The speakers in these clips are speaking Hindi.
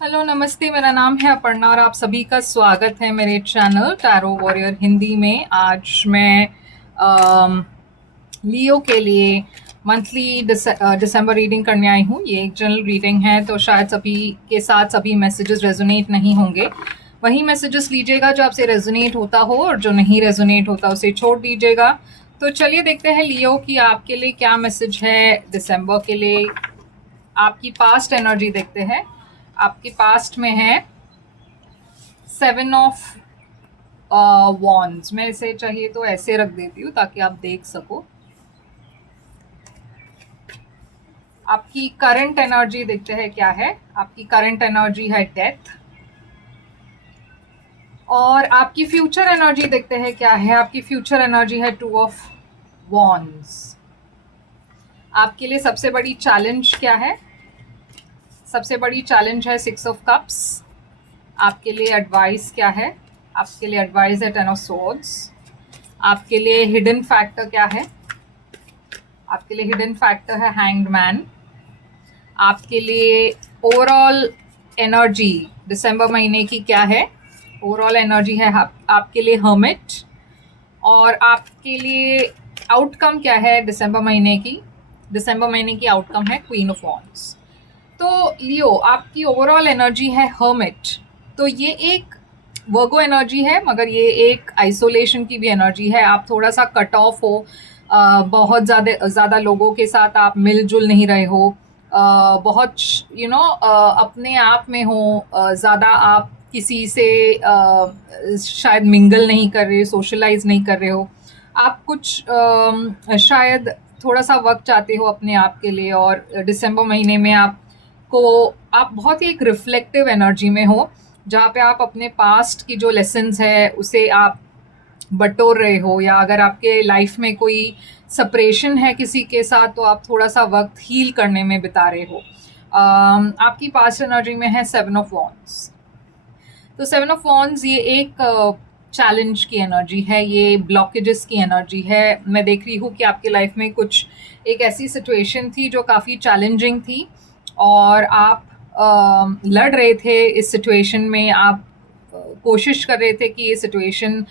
हेलो नमस्ते, मेरा नाम है अपर्णा और आप सभी का स्वागत है मेरे चैनल टैरो वॉरियर हिंदी में। आज मैं लियो के लिए मंथली दिसंबर रीडिंग करने आई हूँ। ये एक जनरल रीडिंग है, तो शायद सभी के साथ सभी मैसेजेस रेजोनेट नहीं होंगे। वही मैसेजेस लीजिएगा जो आपसे रेजोनेट होता हो, और जो नहीं रेजोनेट होता उसे छोड़ दीजिएगा। तो चलिए देखते हैं लियो कि आपके लिए क्या मैसेज है दिसंबर के लिए। आपकी पास्ट एनर्जी देखते हैं। आपकी पास्ट में है 7 ऑफ वॉन्ड्स। मैं इसे चाहिए तो ऐसे रख देती हूँ ताकि आप देख सको। आपकी करंट एनर्जी देखते हैं क्या है। आपकी करंट एनर्जी है डेथ। और आपकी फ्यूचर एनर्जी देखते हैं क्या है। आपकी फ्यूचर एनर्जी है 2 ऑफ वॉन्ड्स। आपके लिए सबसे बड़ी चैलेंज क्या है? सबसे बड़ी चैलेंज है 6 ऑफ कप्स। आपके लिए एडवाइस क्या है? आपके लिए एडवाइस है 10 ऑफ सोर्ड्स। आपके लिए हिडन फैक्टर क्या है? आपके लिए हिडन फैक्टर है हैंग्ड मैन। आपके लिए ओवरऑल एनर्जी दिसंबर महीने की क्या है? ओवरऑल एनर्जी है आपके लिए हर्मिट। और आपके लिए आउटकम क्या है दिसंबर महीने की? दिसंबर महीने की आउटकम है क्वीन ऑफ वॉन्ड्स। तो लियो, आपकी ओवरऑल एनर्जी है हर्मिट। तो ये एक वर्गो एनर्जी है, मगर ये एक आइसोलेशन की भी एनर्जी है। आप थोड़ा सा कट ऑफ हो, बहुत ज़्यादा लोगों के साथ आप मिलजुल नहीं रहे हो, बहुत अपने आप में हो, ज़्यादा आप किसी से शायद मिंगल नहीं कर रहे, सोशलाइज नहीं कर रहे हो। आप कुछ शायद थोड़ा सा वक्त चाहते हो अपने आप के लिए। और दिसंबर महीने में आप बहुत ही एक रिफ्लेक्टिव एनर्जी में हो, जहाँ पे आप अपने पास्ट की जो लेसन्स है उसे आप बटोर रहे हो, या अगर आपके लाइफ में कोई सेपरेशन है किसी के साथ तो आप थोड़ा सा वक्त हील करने में बिता रहे हो। आपकी पास्ट एनर्जी में है 7 ऑफ वॉन्ड्स। तो 7 ऑफ वॉन्ड्स ये एक चैलेंज की एनर्जी है, ये ब्लॉकेजेस की एनर्जी है। मैं देख रही हूँ कि आपके लाइफ में कुछ एक ऐसी सिचुएशन थी जो काफ़ी चैलेंजिंग थी, और आप लड़ रहे थे इस सिचुएशन में। आप कोशिश कर रहे थे कि ये सिचुएशन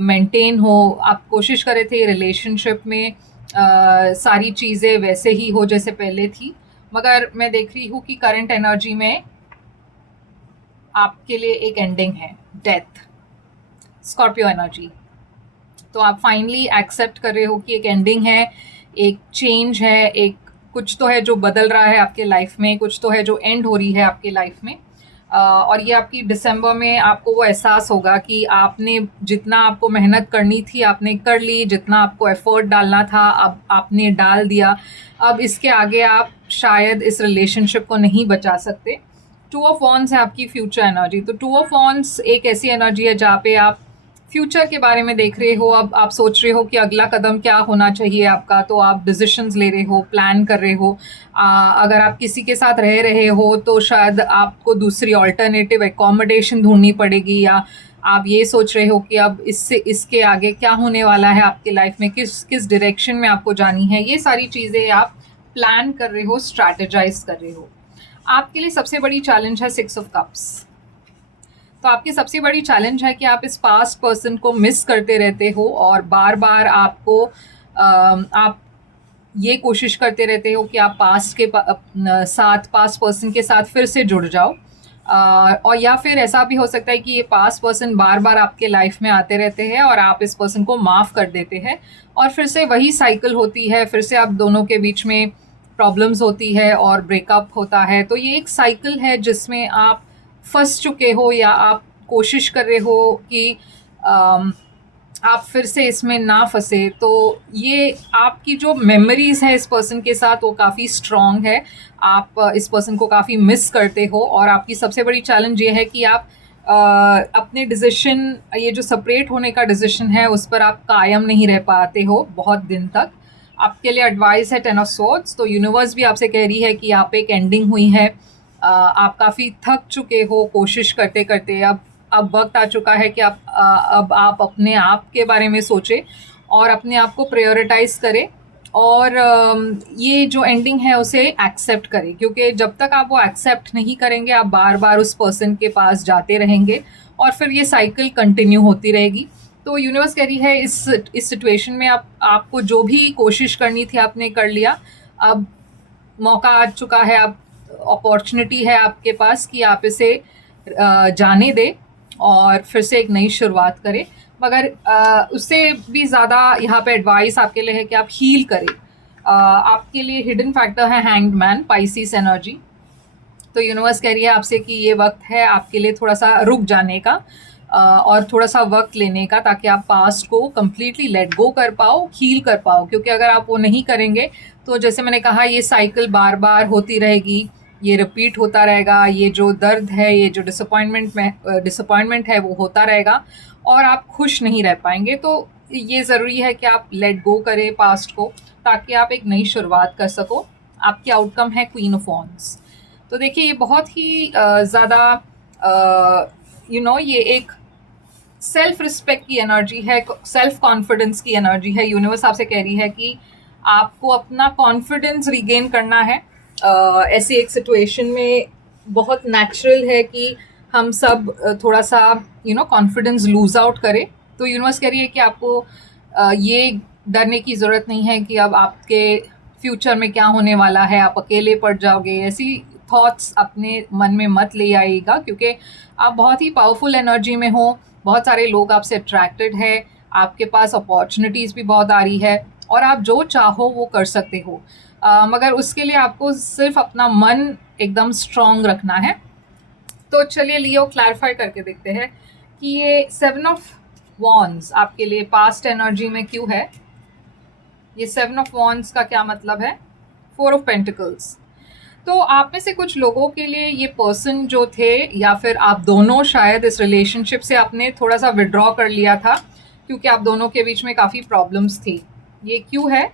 मेंटेन हो। आप कोशिश कर रहे थे रिलेशनशिप में सारी चीज़ें वैसे ही हो जैसे पहले थी। मगर मैं देख रही हूँ कि करंट एनर्जी में आपके लिए एक एंडिंग है, डेथ, स्कॉर्पियो एनर्जी। तो आप फाइनली एक्सेप्ट कर रहे हो कि एक एंडिंग है, एक चेंज है, एक कुछ तो है जो बदल रहा है आपके लाइफ में, कुछ तो है जो एंड हो रही है आपके लाइफ में। और ये आपकी दिसंबर में आपको वो एहसास होगा कि आपने जितना आपको मेहनत करनी थी आपने कर ली, जितना आपको एफर्ट डालना था अब आपने डाल दिया। अब इसके आगे आप शायद इस रिलेशनशिप को नहीं बचा सकते। 2 ऑफ वॉन्ड्स है आपकी फ्यूचर एनर्जी। तो 2 ऑफ वॉन्ड्स एक ऐसी एनर्जी है जहाँ पे आप फ्यूचर के बारे में देख रहे हो। अब आप सोच रहे हो कि अगला कदम क्या होना चाहिए आपका, तो आप डिसीजंस ले रहे हो, प्लान कर रहे हो। अगर आप किसी के साथ रह रहे हो तो शायद आपको दूसरी ऑल्टरनेटिव एकोमोडेशन ढूंढनी पड़ेगी, या आप ये सोच रहे हो कि अब इससे इसके आगे क्या होने वाला है आपकी लाइफ में, किस किस डायरेक्शन में आपको जानी है। ये सारी चीज़ें आप प्लान कर रहे हो, स्ट्रैटेजाइज कर रहे हो। आपके लिए सबसे बड़ी चैलेंज है 6 ऑफ कप्स। तो आपकी सबसे बड़ी चैलेंज है कि आप इस पास्ट पर्सन को मिस करते रहते हो, और बार बार आपको आप ये कोशिश करते रहते हो कि आप पास्ट पर्सन के साथ फिर से जुड़ जाओ। और या फिर ऐसा भी हो सकता है कि ये पास्ट पर्सन बार बार आपके लाइफ में आते रहते हैं और आप इस पर्सन को माफ़ कर देते हैं, और फिर से वही साइकिल होती है, फिर से आप दोनों के बीच में प्रॉब्लम्स होती है और ब्रेकअप होता है। तो ये एक साइकिल है जिसमें आप फंस चुके हो, या आप कोशिश कर रहे हो कि आप फिर से इसमें ना फंसे। तो ये आपकी जो मेमोरीज है इस पर्सन के साथ वो काफ़ी स्ट्रॉन्ग है। आप इस पर्सन को काफ़ी मिस करते हो, और आपकी सबसे बड़ी चैलेंज ये है कि आप अपने डिसीजन, ये जो सेपरेट होने का डिसीजन है उस पर आप कायम नहीं रह पाते हो बहुत दिन तक। आपके लिए एडवाइस है 10 ऑफ सोर्ड्स। तो यूनिवर्स भी आपसे कह रही है कि आप एक एंडिंग हुई है, आप काफ़ी थक चुके हो कोशिश करते करते। अब वक्त आ चुका है कि अब आप अपने आप के बारे में सोचें और अपने आप को प्रायोरिटाइज करें, और ये जो एंडिंग है उसे एक्सेप्ट करें, क्योंकि जब तक आप वो एक्सेप्ट नहीं करेंगे आप बार बार उस पर्सन के पास जाते रहेंगे और फिर ये साइकिल कंटिन्यू होती रहेगी। तो यूनिवर्स कह रही है इस सिचुएशन में आपको जो भी कोशिश करनी थी आपने कर लिया, अब मौका आ चुका है, अब अपॉर्चुनिटी है आपके पास कि आप इसे जाने दें और फिर से एक नई शुरुआत करें। मगर उससे भी ज़्यादा यहाँ पे एडवाइस आपके लिए है कि आप हील करें। आपके लिए हिडन फैक्टर है हैंग्ड मैन, पाइसिस एनर्जी। तो यूनिवर्स कह रही है आपसे कि ये वक्त है आपके लिए थोड़ा सा रुक जाने का और थोड़ा सा वक्त लेने का, ताकि आप पास्ट को कम्प्लीटली लेट गो कर पाओ, हील कर पाओ। क्योंकि अगर आप वो नहीं करेंगे तो जैसे मैंने कहा ये साइकिल बार बार होती रहेगी, ये रिपीट होता रहेगा, ये जो दर्द है, ये जो डिसअपॉइंटमेंट है वो होता रहेगा और आप खुश नहीं रह पाएंगे। तो ये ज़रूरी है कि आप लेट गो करें पास्ट को, ताकि आप एक नई शुरुआत कर सको। आपकी आउटकम है क्वीन ऑफ वॉन्ड्स। तो देखिए ये बहुत ही ज़्यादा ये एक सेल्फ रिस्पेक्ट की एनर्जी है, सेल्फ कॉन्फिडेंस की एनर्जी है। यूनिवर्स आपसे कह रही है कि आपको अपना कॉन्फिडेंस रिगेन करना है। ऐसी एक सिचुएशन में बहुत नेचुरल है कि हम सब थोड़ा सा कॉन्फिडेंस लूज आउट करें। तो यूनिवर्स कह रही है कि आपको ये डरने की ज़रूरत नहीं है कि अब आपके फ्यूचर में क्या होने वाला है, आप अकेले पड़ जाओगे। ऐसी थॉट्स अपने मन में मत ले आइएगा, क्योंकि आप बहुत ही पावरफुल एनर्जी में हो, बहुत सारे लोग आपसे अट्रैक्टेड है, आपके पास अपॉर्चुनिटीज़ भी बहुत आ रही है और आप जो चाहो वो कर सकते हो। मगर उसके लिए आपको सिर्फ अपना मन एकदम स्ट्रॉन्ग रखना है। तो चलिए लियो क्लैरिफाई करके देखते हैं कि ये 7 ऑफ वॉन्ड्स आपके लिए पास्ट एनर्जी में क्यों है। ये 7 ऑफ वॉन्ड्स का क्या मतलब है? 4 ऑफ पेंटिकल्स। तो आप में से कुछ लोगों के लिए ये पर्सन जो थे, या फिर आप दोनों शायद इस रिलेशनशिप से आपने थोड़ा सा विड्रॉ कर लिया था, क्योंकि आप दोनों के बीच में काफ़ी प्रॉब्लम्स थी। ये क्यों है?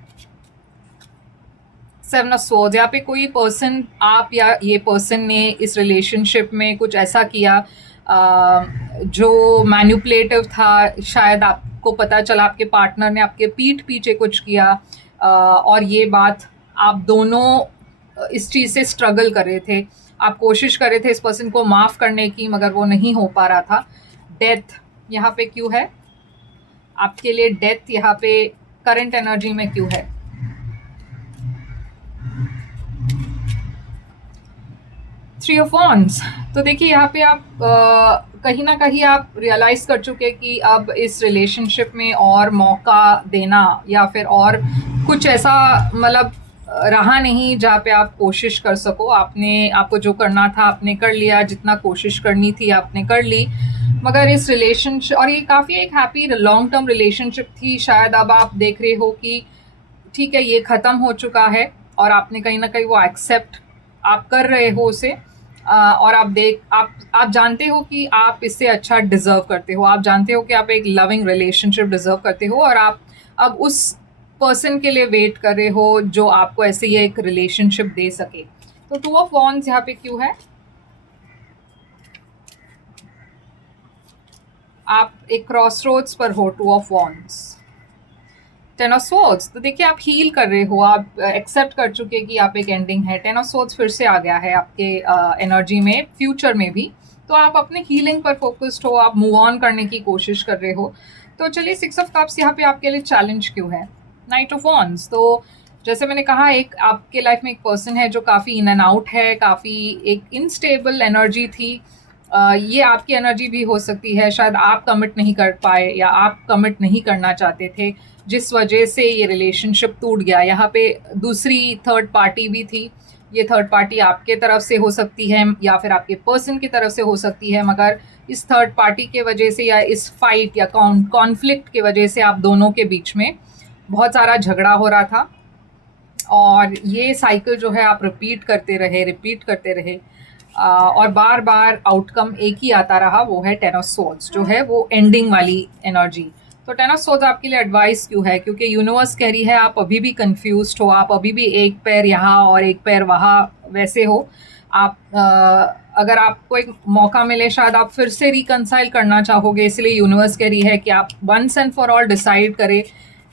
7 ऑफ स्वॉर्ड्स। यहाँ पे कोई पर्सन, आप या ये पर्सन ने इस रिलेशनशिप में कुछ ऐसा किया जो मैनिपुलेटिव था। शायद आपको पता चला आपके पार्टनर ने आपके पीठ पीछे कुछ किया और ये बात आप दोनों इस चीज़ से स्ट्रगल कर रहे थे। आप कोशिश कर रहे थे इस पर्सन को माफ़ करने की, मगर वो नहीं हो पा रहा था। डेथ यहाँ पे क्यों है आपके लिए? डेथ यहाँ पे करंट एनर्जी में क्यों है? Three of wands. तो देखिए यहाँ पे आप कहीं ना कहीं आप रियलाइज कर चुके कि अब इस रिलेशनशिप में और मौका देना या फिर और कुछ ऐसा मतलब रहा नहीं जहाँ पे आप कोशिश कर सको। आपको जो करना था आपने कर लिया, जितना कोशिश करनी थी आपने कर ली। मगर इस रिलेशनशिप, और ये काफ़ी एक हैप्पी लॉन्ग टर्म रिलेशनशिप थी, शायद अब आप देख रहे हो कि ठीक है ये ख़त्म हो चुका है और आपने कहीं ना कहीं वो एक्सेप्ट आप कर रहे हो उसे। और आप जानते हो कि आप इससे अच्छा डिज़र्व करते हो। आप जानते हो कि आप एक लविंग रिलेशनशिप डिज़र्व करते हो और आप अब उस पर्सन के लिए वेट कर रहे हो जो आपको ऐसे ही एक रिलेशनशिप दे सके। तो 2 ऑफ वॉन्ड्स यहाँ पे क्यों है? आप एक क्रॉसरोड्स पर हो। 2 ऑफ वॉन्ड्स, 10 ऑफ स्वॉर्ड्स। तो देखिए आप हील कर रहे हो, आप एक्सेप्ट कर चुके कि आप एक एंडिंग है। 10 ऑफ स्वॉर्ड्स फिर से आ गया है आपके एनर्जी में, फ्यूचर में भी। तो आप अपने हीलिंग पर फोकस्ड हो, आप मूव ऑन करने की कोशिश कर रहे हो। तो चलिए 6 ऑफ कप्स यहाँ पे आपके लिए चैलेंज क्यों है? Night of wands. तो जैसे मैंने कहा, एक आपके लाइफ में एक पर्सन है जो काफ़ी इन एंड आउट है, काफ़ी एक इनस्टेबल एनर्जी थी। ये आपकी एनर्जी भी हो सकती है। शायद आप कमिट नहीं कर पाए या आप कमिट नहीं करना चाहते थे, जिस वजह से ये रिलेशनशिप टूट गया। यहाँ पे दूसरी थर्ड पार्टी भी थी। ये थर्ड पार्टी आपके तरफ से हो सकती है या फिर आपके पर्सन की तरफ से हो सकती है, मगर इस थर्ड पार्टी के वजह से या इस फाइट या कॉन्फ्लिक्ट के वजह से आप दोनों के बीच में बहुत सारा झगड़ा हो रहा था और ये साइकिल जो है आप रिपीट करते रहे और बार बार आउटकम एक ही आता रहा, वो है 10 ऑफ स्वॉर्ड्स, जो है वो एंडिंग वाली एनर्जी। तो 10 ऑफ स्वॉर्ड्स आपके लिए एडवाइस क्यों है? क्योंकि यूनिवर्स कह रही है आप अभी भी कंफ्यूज्ड हो, आप अभी भी एक पैर यहाँ और एक पैर वहाँ वैसे हो। आप अगर आपको एक मौका मिले, शायद आप फिर से रिकंसाइल करना चाहोगे। इसलिए यूनिवर्स कह रही है कि आप once and for all decide करें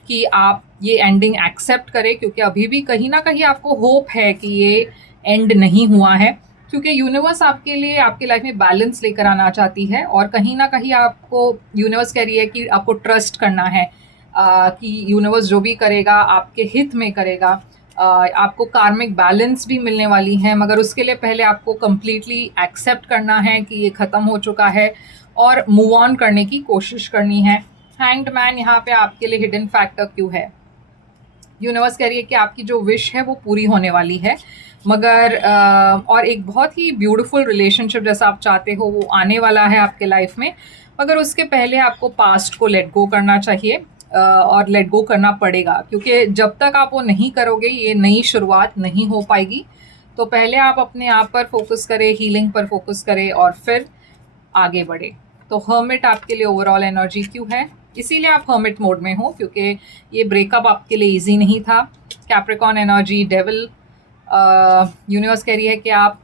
कि आप ये एंडिंग एक्सेप्ट करें, क्योंकि अभी भी कहीं ना कहीं आपको होप है कि ये एंड नहीं हुआ है, क्योंकि यूनिवर्स आपके लिए आपकी लाइफ में बैलेंस लेकर आना चाहती है। और कहीं ना कहीं आपको यूनिवर्स कह रही है कि आपको ट्रस्ट करना है, कि यूनिवर्स जो भी करेगा आपके हित में करेगा। आपको कार्मिक बैलेंस भी मिलने वाली है, मगर उसके लिए पहले आपको कंप्लीटली एक्सेप्ट करना है कि ये ख़त्म हो चुका है और मूव ऑन करने की कोशिश करनी है। हैंग्ड मैन यहाँ पे आपके लिए हिडन फैक्टर क्यों है? यूनिवर्स कह रही है कि आपकी जो विश है वो पूरी होने वाली है, मगर और एक बहुत ही ब्यूटीफुल रिलेशनशिप जैसा आप चाहते हो वो आने वाला है आपके लाइफ में, मगर उसके पहले आपको पास्ट को लेट गो करना चाहिए, और लेट गो करना पड़ेगा, क्योंकि जब तक आप वो नहीं करोगे ये नई शुरुआत नहीं हो पाएगी। तो पहले आप अपने आप पर फोकस करें, हीलिंग पर फोकस करें और फिर आगे बढ़े। तो हर्मिट आपके लिए ओवरऑल एनर्जी क्यों है? इसीलिए आप हर्मिट मोड में हो, क्योंकि ये ब्रेकअप आपके लिए इजी नहीं था। कैप्रिकॉर्न एनर्जी, डेविल, यूनिवर्स कह रही है कि आप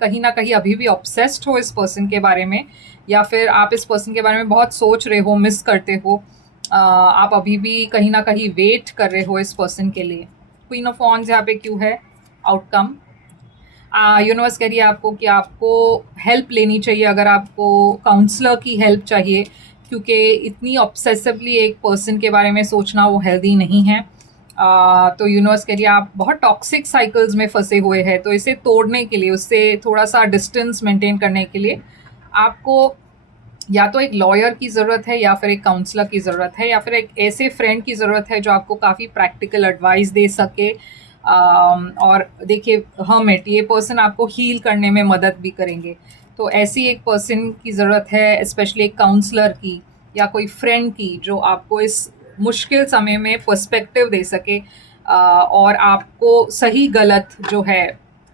कहीं ना कहीं अभी भी ऑब्सेस्ड हो इस पर्सन के बारे में, या फिर आप इस पर्सन के बारे में बहुत सोच रहे हो, मिस करते हो। आप अभी भी कहीं ना कहीं वेट कर रहे हो इस पर्सन के लिए। क्वीन ऑफ वॉन्ड्स यहाँ पे क्यों है? आउटकम। यूनिवर्स कह रही है आपको कि आपको हेल्प लेनी चाहिए, अगर आपको काउंसलर की हेल्प चाहिए, क्योंकि इतनी ऑब्सेसिवली एक पर्सन के बारे में सोचना वो हेल्दी नहीं है। तो यूनिवर्स कह रही है आप बहुत टॉक्सिक साइकिल्स में फंसे हुए हैं, तो इसे तोड़ने के लिए, उससे थोड़ा सा डिस्टेंस मेंटेन करने के लिए आपको या तो एक लॉयर की ज़रूरत है, या फिर एक काउंसलर की ज़रूरत है, या फिर एक ऐसे फ्रेंड की ज़रूरत है जो आपको काफ़ी प्रैक्टिकल एडवाइस दे सके। और देखिए हर्मिट, ये पर्सन आपको हील करने में मदद भी करेंगे। तो ऐसी एक पर्सन की ज़रूरत है, स्पेशली एक काउंसलर की या कोई फ्रेंड की, जो आपको इस मुश्किल समय में पर्सपेक्टिव दे सके, और आपको सही गलत जो है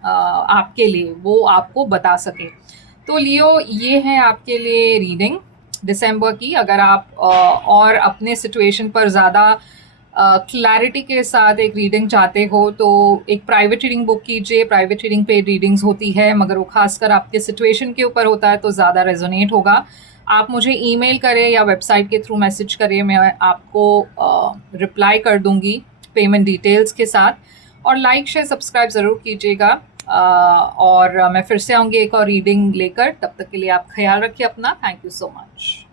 आपके लिए वो आपको बता सके। तो लियो, ये है आपके लिए रीडिंग दिसंबर की। अगर आप और अपने सिचुएशन पर ज़्यादा क्लैरिटी के साथ एक रीडिंग चाहते हो तो एक प्राइवेट रीडिंग बुक कीजिए। प्राइवेट रीडिंग पे रीडिंग्स होती है, मगर वो खासकर आपके सिचुएशन के ऊपर होता है तो ज़्यादा रेजोनेट होगा। आप मुझे ईमेल करें या वेबसाइट के थ्रू मैसेज करें, मैं आपको रिप्लाई कर दूंगी पेमेंट डिटेल्स के साथ। और लाइक शेयर सब्सक्राइब ज़रूर कीजिएगा। और मैं फिर से आऊँगी एक और रीडिंग लेकर। तब तक के लिए आप ख्याल रखिए अपना। Thank you so much.